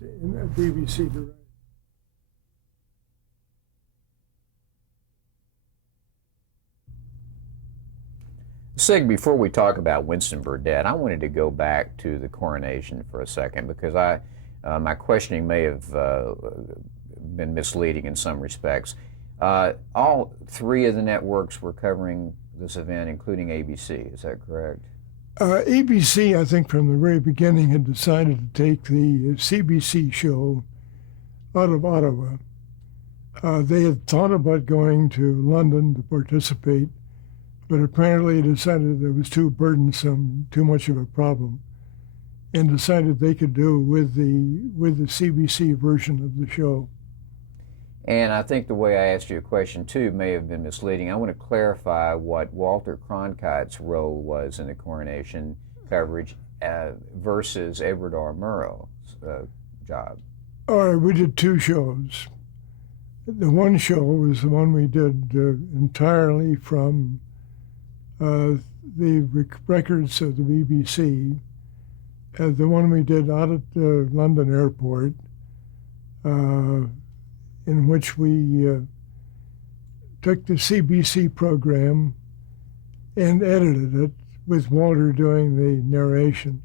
in a BBC director. Sig, before we talk about Winston Burdett, I wanted to go back to the coronation for a second because my questioning may have been misleading in some respects. All three of the networks were covering this event, including ABC. Is that correct? ABC, I think, from the very beginning, had decided to take the CBC show out of Ottawa. They had thought about going to London to participate, but apparently decided it was too burdensome, too much of a problem, and decided they could do with the CBC version of the show. And I think the way I asked you a question, too, may have been misleading. I want to clarify what Walter Cronkite's role was in the coronation coverage versus Edward R. Murrow's job. All right, we did two shows. The one show was the one we did entirely from the records of the BBC. The one we did out at the London airport, in which we took the CBC program and edited it with Walter doing the narration.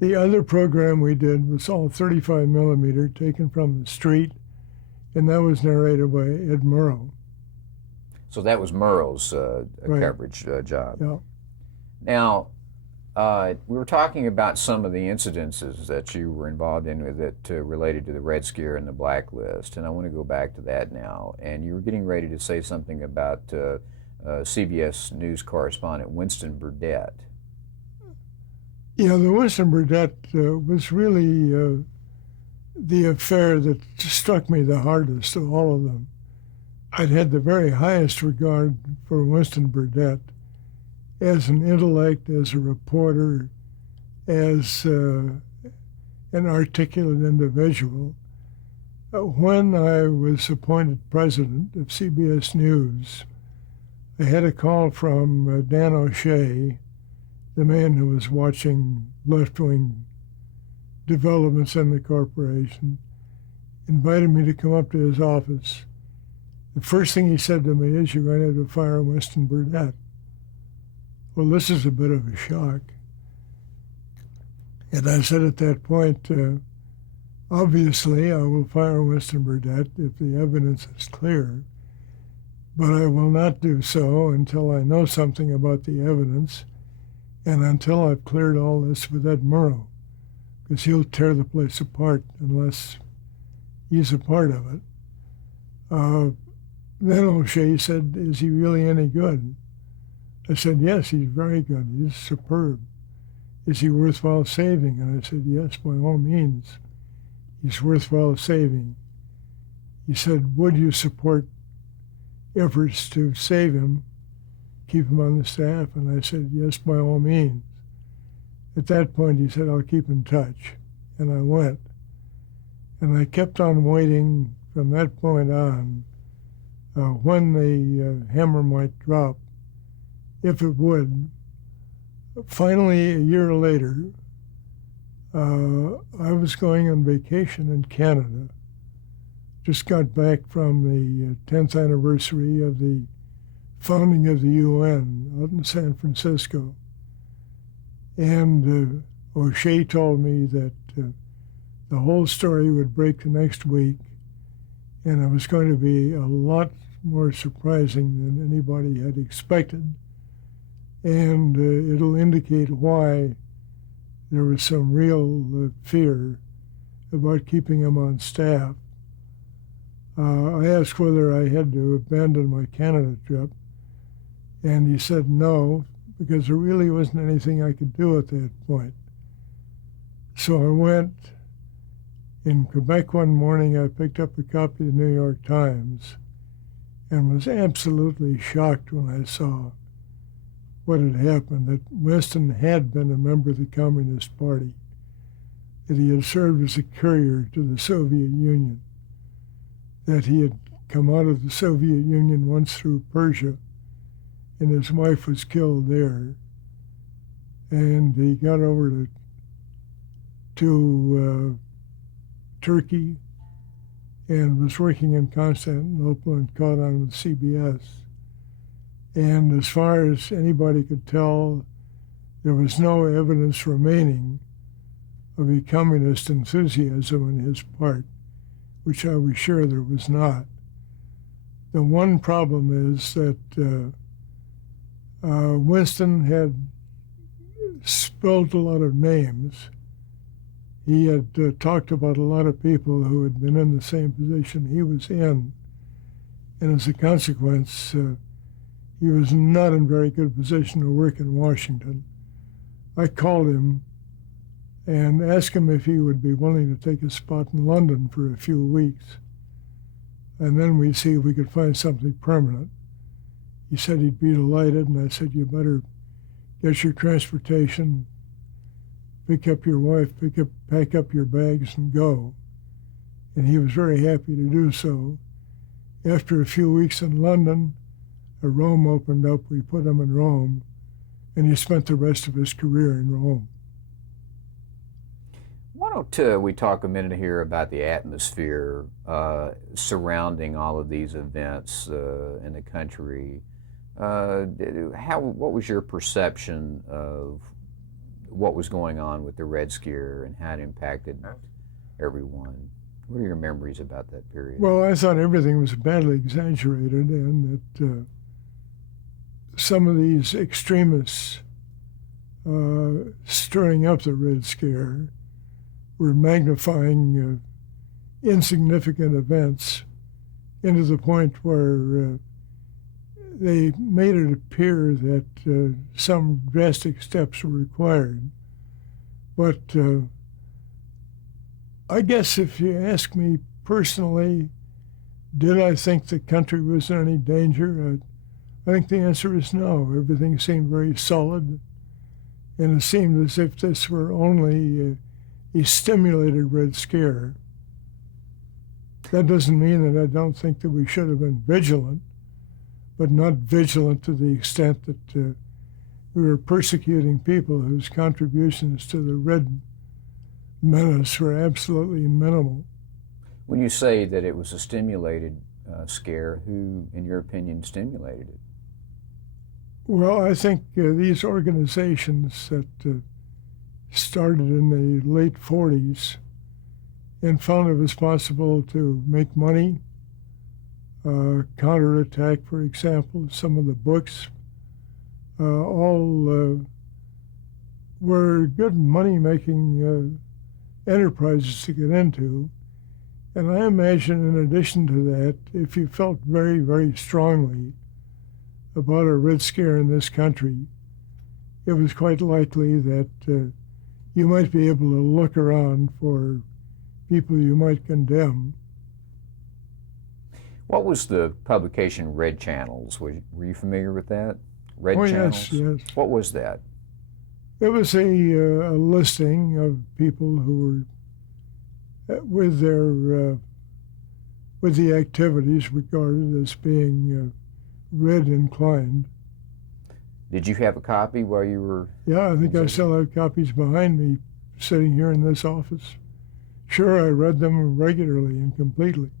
The other program we did was all 35 millimeter taken from the street, and that was narrated by Ed Murrow. So that was Murrow's Right. coverage job. Yeah. Now, we were talking about some of the incidences that you were involved in that related to the Red Scare and the Blacklist, and I want to go back to that now. And you were getting ready to say something about CBS News correspondent Winston Burdett. Yeah, the Winston Burdett was really the affair that struck me the hardest of all of them. I'd had the very highest regard for Winston Burdett as an intellect, as a reporter, as an articulate individual. When I was appointed president of CBS News, I had a call from Dan O'Shea, the man who was watching left-wing developments in the corporation, invited me to come up to his office. The first thing he said to me is, "You're going to have to fire Winston Burdett." Well, this is a bit of a shock. And I said at that point, obviously, I will fire Winston Burdett if the evidence is clear, but I will not do so until I know something about the evidence and until I've cleared all this with Ed Murrow, because he'll tear the place apart unless he's a part of it. Then O'Shea said, "Is he really any good?" I said, "Yes, he's very good. He's superb. Is he worthwhile saving?" And I said, "Yes, by all means. He's worthwhile saving." He said, "Would you support efforts to save him, keep him on the staff?" And I said, "Yes, by all means." At that point, he said, "I'll keep in touch." And I went. And I kept on waiting from that point on when the hammer might drop, if it would. Finally, a year later, I was going on vacation in Canada. Just got back from the 10th anniversary of the founding of the UN out in San Francisco. And O'Shea told me that the whole story would break the next week, and it was going to be a lot more surprising than anybody had expected. And it'll indicate why there was some real fear about keeping him on staff. I asked whether I had to abandon my Canada trip, and he said no, because there really wasn't anything I could do at that point. So I went. In Quebec one morning, I picked up a copy of the New York Times and was absolutely shocked when I saw what had happened, that Winston had been a member of the Communist Party, that he had served as a courier to the Soviet Union, that he had come out of the Soviet Union once through Persia, and his wife was killed there. And he got over to Turkey and was working in Constantinople and caught on with CBS. And as far as anybody could tell, there was no evidence remaining of a communist enthusiasm on his part, which I was sure there was not. The one problem is that Winston had spilled a lot of names. He had talked about a lot of people who had been in the same position he was in, and as a consequence, he was not in very good position to work in Washington. I called him and asked him if he would be willing to take a spot in London for a few weeks, and then we'd see if we could find something permanent. He said he'd be delighted, and I said, you better get your transportation, pick up your wife, pack up your bags, and go. And he was very happy to do so. After a few weeks in London, a Rome opened up. We put him in Rome, and he spent the rest of his career in Rome. Why don't we talk a minute here about the atmosphere surrounding all of these events in the country? What was your perception of what was going on with the Red Scare and how it impacted everyone? What are your memories about that period? Well, I thought everything was badly exaggerated, and that some of these extremists stirring up the Red Scare were magnifying insignificant events into the point where they made it appear that some drastic steps were required. But I guess if you ask me personally, did I think the country was in any danger? I think the answer is no. Everything seemed very solid, and it seemed as if this were only a stimulated Red Scare. That doesn't mean that I don't think that we should have been vigilant, but not vigilant to the extent that we were persecuting people whose contributions to the Red menace were absolutely minimal. When you say that it was a stimulated scare, who, in your opinion, stimulated it? Well, I think these organizations that started in the late 40s and found it was possible to make money, counterattack, for example, some of the books, all were good money-making enterprises to get into. And I imagine, in addition to that, if you felt very, very strongly about a Red Scare in this country, it was quite likely that you might be able to look around for people you might condemn. What was the publication Red Channels? Were you familiar with that? Red Channels? Yes. What was that? It was a listing of people who were with the activities regarded as being red inclined. Did you have a copy while you were? Yeah, I think I still have copies behind me sitting here in this office. Sure, I read them regularly and completely.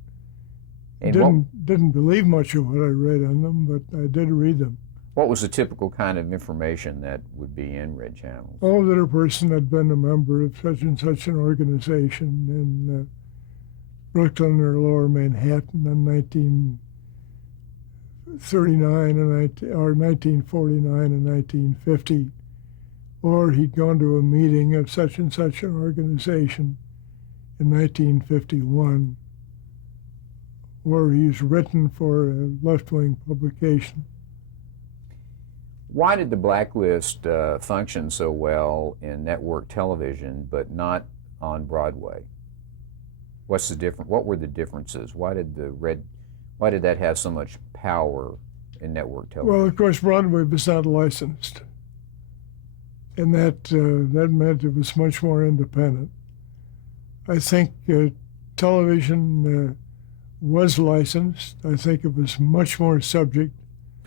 And didn't believe much of what I read on them, but I did read them. What was the typical kind of information that would be in Red Channels? Oh, that a person had been a member of such and such an organization in Brooklyn or Lower Manhattan in 1939 or 1949 and 1950, or he'd gone to a meeting of such and such an organization in 1951, or he's written for a left-wing publication. Why did the blacklist function so well in network television but not on Broadway? What's the difference? What were the differences? Why did that have so much power in network television? Well, of course, Broadway was not licensed, and that meant it was much more independent. I think television was licensed. I think it was much more subject.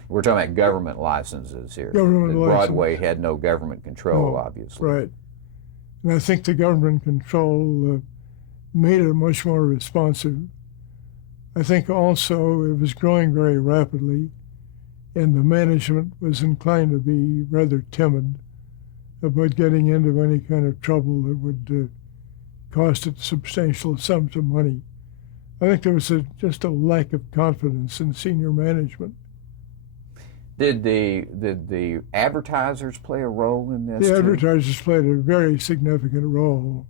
We're talking about government licenses here. Government license. Broadway had no government control, obviously. Right. And I think the government control made it much more responsive. I think also it was growing very rapidly, and the management was inclined to be rather timid about getting into any kind of trouble that would cost it substantial sums of money. I think there was just a lack of confidence in senior management. Did the advertisers play a role in this The too? advertisers played a very significant role.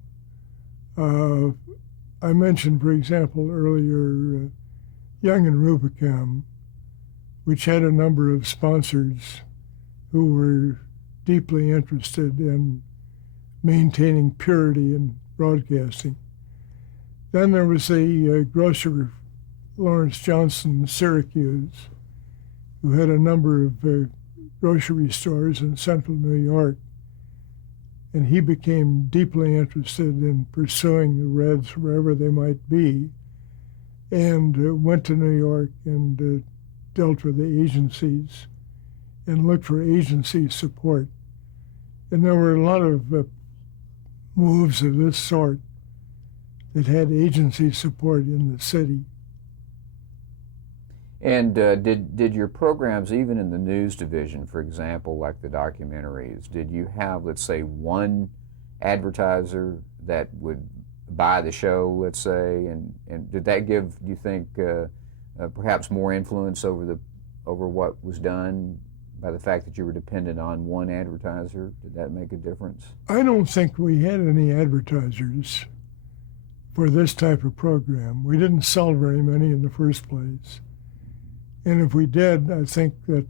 I mentioned, for example, earlier, Young and Rubicam, which had a number of sponsors who were deeply interested in maintaining purity in broadcasting. Then there was the grocer, Lawrence Johnson, Syracuse, who had a number of grocery stores in central New York. And he became deeply interested in pursuing the Reds wherever they might be, and went to New York and dealt with the agencies and looked for agency support. And there were a lot of moves of this sort that had agency support in the city. And did your programs, even in the news division, for example, like the documentaries, did you have, let's say, one advertiser that would buy the show, let's say, and did that give, do you think, perhaps more influence over what was done by the fact that you were dependent on one advertiser? Did that make a difference? I don't think we had any advertisers for this type of program. We didn't sell very many in the first place. And if we did, I think that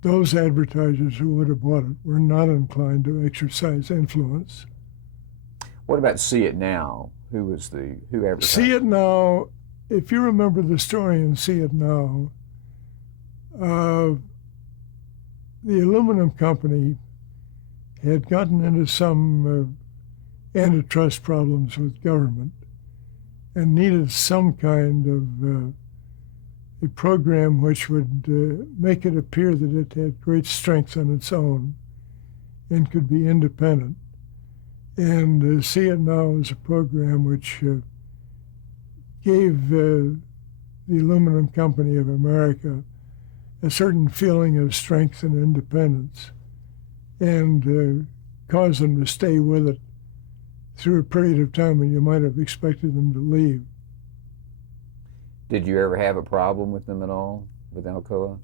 those advertisers who would have bought it were not inclined to exercise influence. What about See It Now? Who advertised? See It Now, if you remember the story in See It Now, the aluminum company had gotten into some antitrust problems with government and needed some kind of a program which would make it appear that it had great strength on its own and could be independent. And See It Now is a program which gave the Aluminum Company of America a certain feeling of strength and independence, and caused them to stay with it through a period of time when you might have expected them to leave. Did you ever have a problem with them at all, with Alcoa?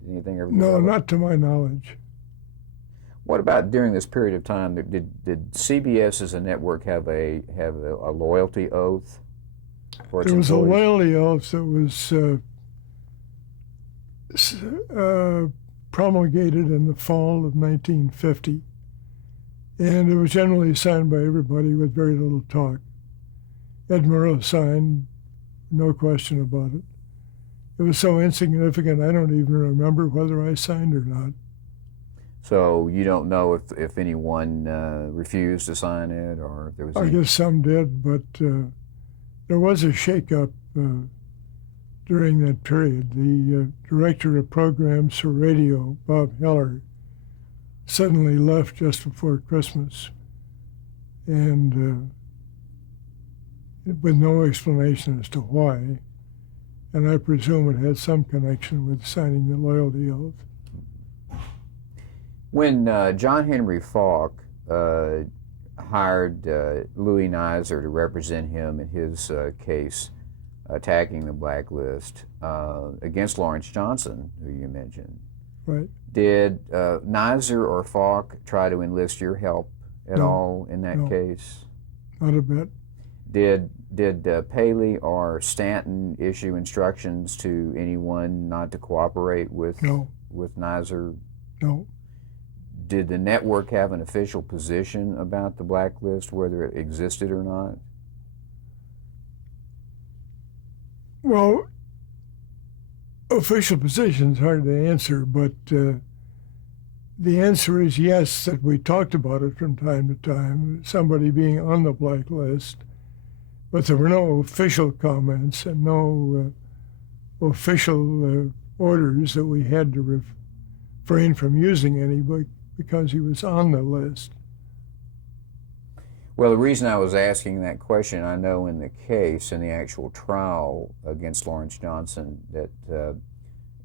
Did anything ever? No, not to my knowledge. What about during this period of time? Did CBS as a network have a loyalty oath for its There was employees? a loyalty oath that was promulgated in the fall of 1950, and it was generally signed by everybody with very little talk. Ed Murrow signed, no question about it. It was so insignificant, I don't even remember whether I signed or not. So you don't know if anyone refused to sign it, or if there was I guess some did, but there was a shakeup during that period. The director of programs for radio, Bob Heller, suddenly left just before Christmas, and with no explanation as to why. And I presume it had some connection with signing the loyalty oath. When John Henry Falk hired Louis Nizer to represent him in his case attacking the blacklist against Lawrence Johnson, who you mentioned, Right. did Nizer or Falk try to enlist your help at all in that case? Not a bit. Did Paley or Stanton issue instructions to anyone not to cooperate with Nizer? No. Did the network have an official position about the blacklist, whether it existed or not? Well, official position is hard to answer, but the answer is yes, that we talked about it from time to time, somebody being on the blacklist, but there were no official comments and no official orders that we had to refrain from using anybody because he was on the list. Well, the reason I was asking that question, I know in the case, in the actual trial against Lawrence Johnson, that it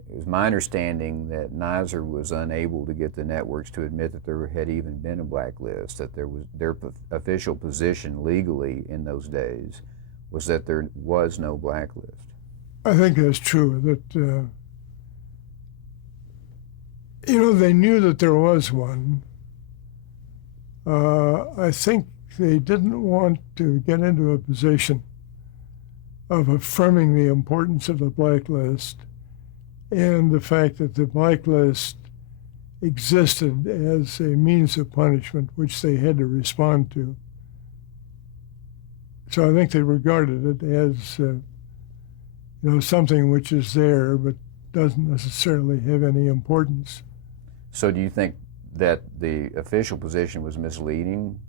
was my understanding that Nizer was unable to get the networks to admit that there had even been a blacklist, that there was their official position legally in those days was that there was no blacklist. I think that's true. That they knew that there was one. I think they didn't want to get into a position of affirming the importance of the blacklist and the fact that the blacklist existed as a means of punishment which they had to respond to. So I think they regarded it as something which is there but doesn't necessarily have any importance. So do you think that the official position was misleading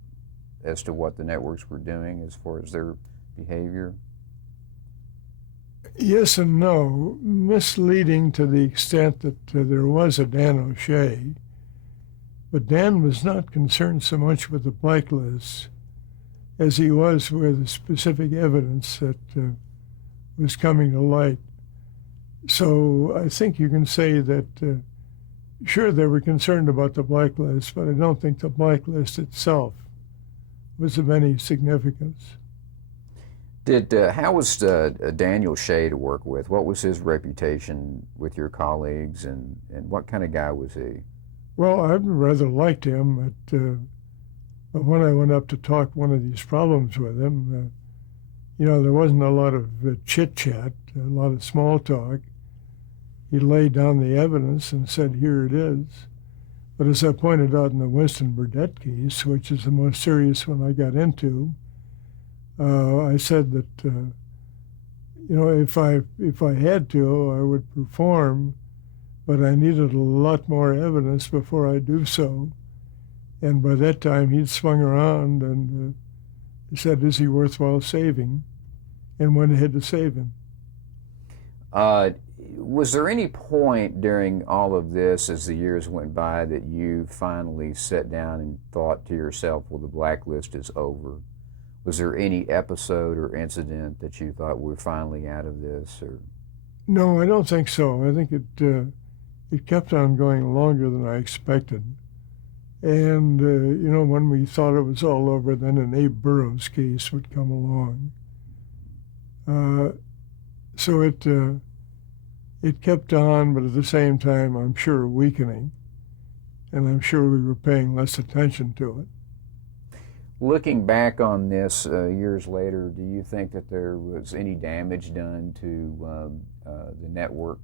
as to what the networks were doing as far as their behavior? Yes and no. Misleading to the extent that there was a Dan O'Shea, but Dan was not concerned so much with the blacklists as he was with the specific evidence that was coming to light. So I think you can say that, sure, they were concerned about the blacklist, but I don't think the blacklist itself was of any significance. How was Daniel Shea to work with? What was his reputation with your colleagues, and what kind of guy was he? Well, I rather liked him, but when I went up to talk one of these problems with him, there wasn't a lot of chit-chat, a lot of small talk. He laid down the evidence and said, here it is. But as I pointed out in the Winston Burdett case, which is the most serious one I got into, I said that, if I had to, I would perform, but I needed a lot more evidence before I do so. And by that time, he'd swung around and he said, is he worthwhile saving? And went ahead to save him. Was there any point during all of this, as the years went by, that you finally sat down and thought to yourself, well, the blacklist is over? Was there any episode or incident that you thought we're finally out of this? Or no, I don't think so. I think it kept on going longer than I expected. And, when we thought it was all over, then an Abe Burrows case would come along. So it kept on, but at the same time, I'm sure, weakening. And I'm sure we were paying less attention to it. Looking back on this years later, do you think that there was any damage done to the network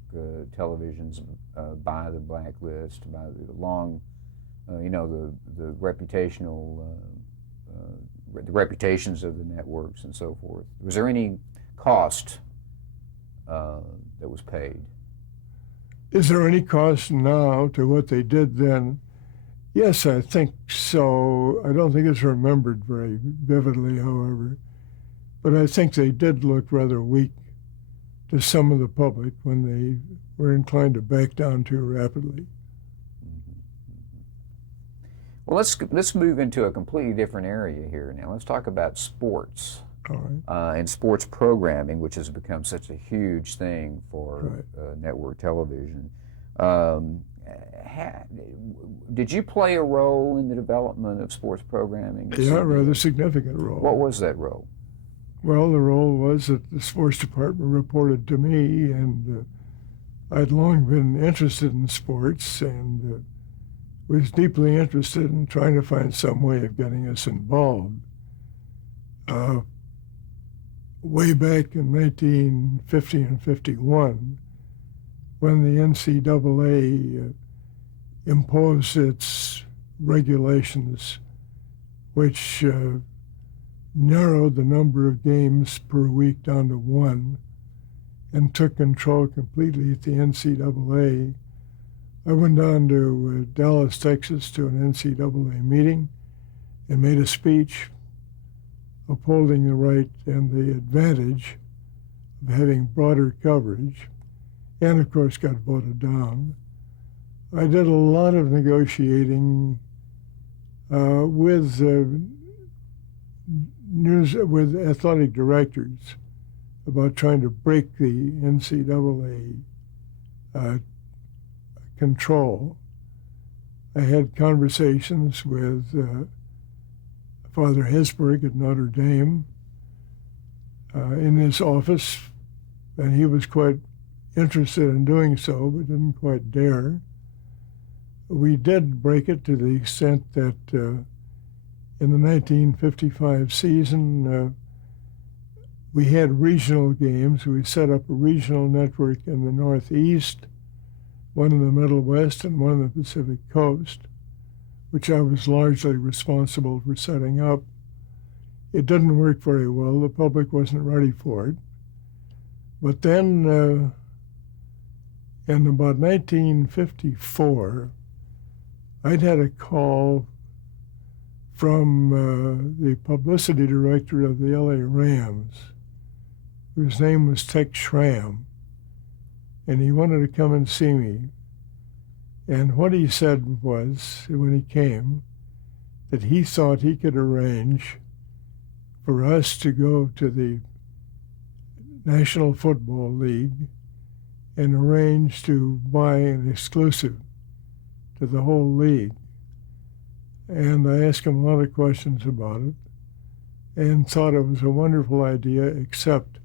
televisions by the blacklist, by the long, the reputational, the reputations of the networks and so forth? Was there any cost that was paid? Is there any cost now to what they did then? Yes, I think so. I don't think it's remembered very vividly, however. But I think they did look rather weak to some of the public when they were inclined to back down too rapidly. Well, let's move into a completely different area here now. Let's talk about sports. All right. And sports programming, which has become such a huge thing for network television. Did you play a role in the development of sports programming? Yeah, a rather significant role. What was that role? Well, the role was that the sports department reported to me, and I'd long been interested in sports and was deeply interested in trying to find some way of getting us involved. Way back in 1950 and 51, when the NCAA imposed its regulations, which narrowed the number of games per week down to one and took control completely at the NCAA. I went down to Dallas, Texas to an NCAA meeting and made a speech upholding the right and the advantage of having broader coverage, and of course got voted down. I did a lot of negotiating with news with athletic directors about trying to break the NCAA control. I had conversations with Father Hesburgh at Notre Dame in his office, and he was quite interested in doing so, but didn't quite dare. We did break it to the extent that in the 1955 season, we had regional games. We set up a regional network in the Northeast, one in the Middle West, and one on the Pacific Coast, which I was largely responsible for setting up. It didn't work very well. The public wasn't ready for it. But then in about 1954, I'd had a call from the publicity director of the LA Rams, whose name was Tex Schramm, and he wanted to come and see me. And what he said was, when he came, that he thought he could arrange for us to go to the National Football League and arrange to buy an exclusive to the whole league. And I asked him a lot of questions about it and thought it was a wonderful idea, except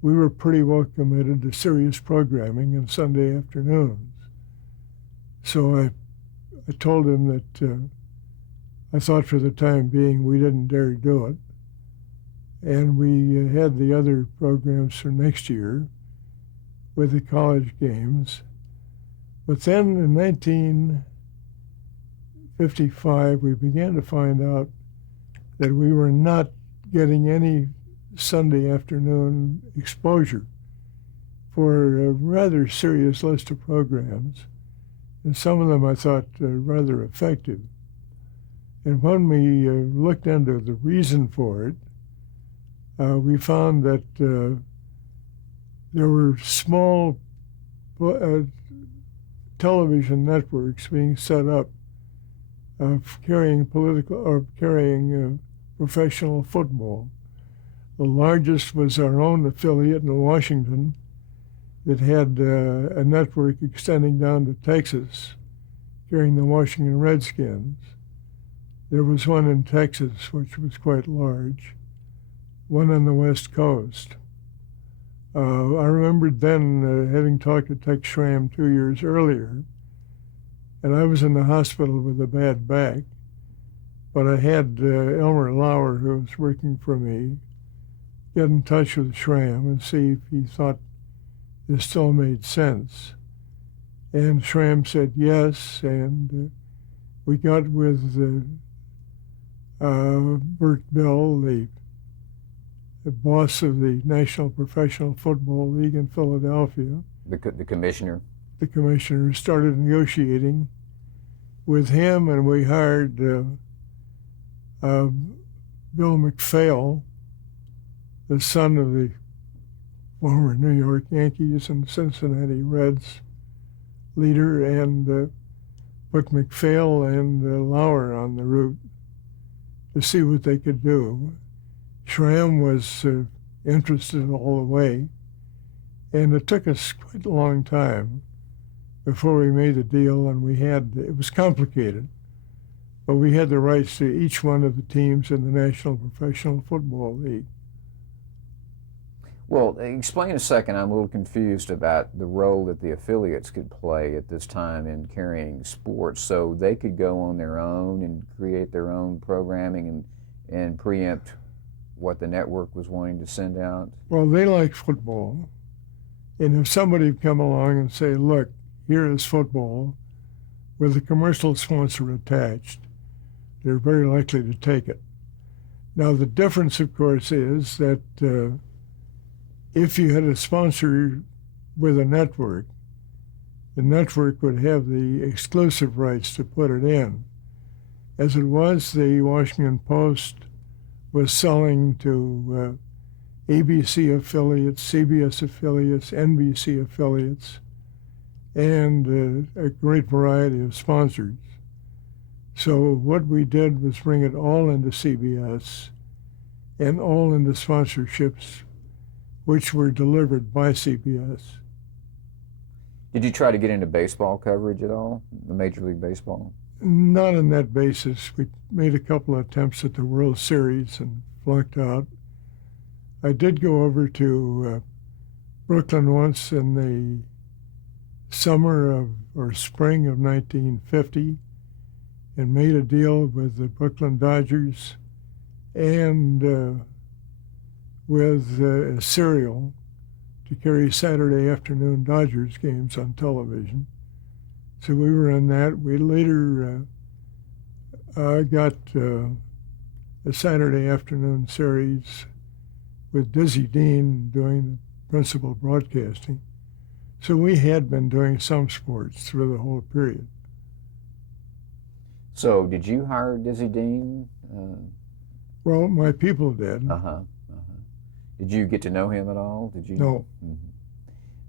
we were pretty well committed to serious programming on Sunday afternoons. So I told him that I thought for the time being we didn't dare do it. And we had the other programs for next year with the college games. But then in 1955, we began to find out that we were not getting any Sunday afternoon exposure for a rather serious list of programs. And some of them I thought rather effective. And when we looked into the reason for it, we found that there were small television networks being set up carrying professional football. The largest was our own affiliate in Washington that had a network extending down to Texas, carrying the Washington Redskins. There was one in Texas, which was quite large, one on the West Coast. I remembered then having talked to Tex Schramm 2 years earlier, and I was in the hospital with a bad back, but I had Elmer Lauer, who was working for me, get in touch with Schramm and see if he thought this still made sense. And Schramm said yes, and we got with Bert Bell, the boss of the National Professional Football League in Philadelphia. The commissioner? The commissioner started negotiating with him, and we hired Bill McPhail, the son of the former New York Yankees and Cincinnati Reds leader, and put McPhail and Lauer on the route to see what they could do. Schramm was interested all the way, and it took us quite a long time before we made the deal, and it was complicated, but we had the rights to each one of the teams in the National Professional Football League. Well, explain a second. I'm a little confused about the role that the affiliates could play at this time in carrying sports. So they could go on their own and create their own programming and preempt what the network was wanting to send out? Well, they like football. And if somebody would come along and say, look, here is football with a commercial sponsor attached, they're very likely to take it. Now, the difference, of course, is that if you had a sponsor with a network, the network would have the exclusive rights to put it in. As it was, the Washington Post was selling to ABC affiliates, CBS affiliates, NBC affiliates, and a great variety of sponsors. So what we did was bring it all into CBS and all into sponsorships, which were delivered by CBS. Did you try to get into baseball coverage at all, the Major League Baseball? Not on that basis. We made a couple of attempts at the World Series and flunked out. I did go over to Brooklyn once in the summer of or spring of 1950 and made a deal with the Brooklyn Dodgers and with a serial to carry Saturday afternoon Dodgers games on television. So we were on that. We later got a Saturday afternoon series with Dizzy Dean doing the principal broadcasting. So we had been doing some sports through the whole period. So did you hire Dizzy Dean? Well, my people did. Did you get to know him at all? Did you? No.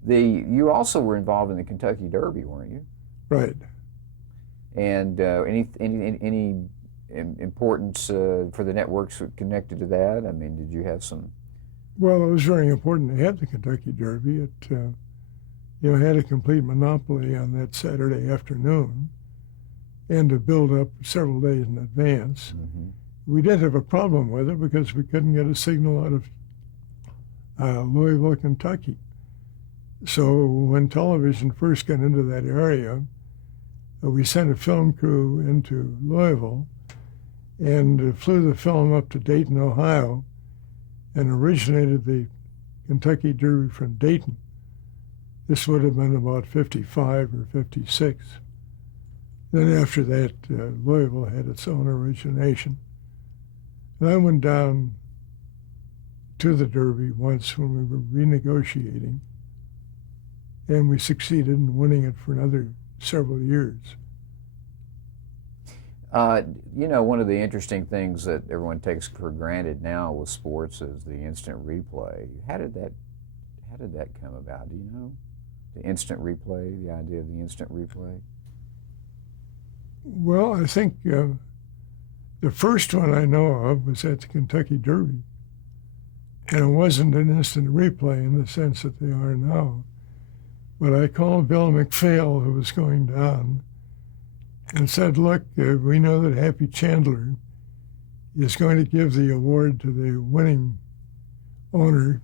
You also were involved in the Kentucky Derby, weren't you? Right. And any importance for the networks connected to that? I mean, did you have some? Well, it was very important to have the Kentucky Derby. It had a complete monopoly on that Saturday afternoon, and to build up several days in advance. We did have a problem with it because we couldn't get a signal out of Louisville, Kentucky. So when television first got into that area, we sent a film crew into Louisville and flew the film up to Dayton, Ohio, and originated the Kentucky Derby from Dayton. This would have been about 55 or 56. Then after that, Louisville had its own origination. And I went down to the Derby once when we were renegotiating, and we succeeded in winning it for another several years. One of the interesting things that everyone takes for granted now with sports is the instant replay. How did that come about? Do you know? The instant replay, the idea of the instant replay? Well, I think the first one I know of was at the Kentucky Derby. And it wasn't an instant replay in the sense that they are now. But I called Bill McPhail, who was going down, and said, look, we know that Happy Chandler is going to give the award to the winning owner,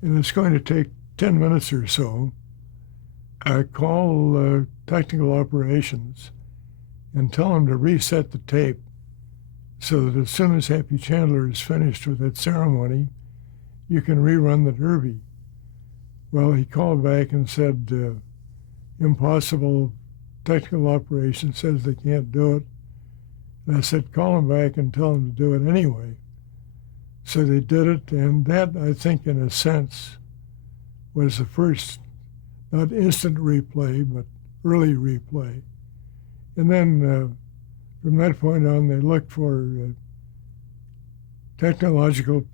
and it's going to take 10 minutes or so. I call technical operations and tell them to reset the tape so that as soon as Happy Chandler is finished with that ceremony, you can rerun the Derby. Well, he called back and said, impossible. Technical operations says they can't do it. And I said, call them back and tell them to do it anyway. So they did it, and that, I think, in a sense, was the first, not instant replay, but early replay. And then from that point on, they looked for technological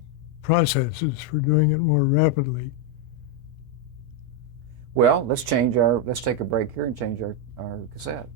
processes for doing it more rapidly. Well, let's take a break here and change our cassette.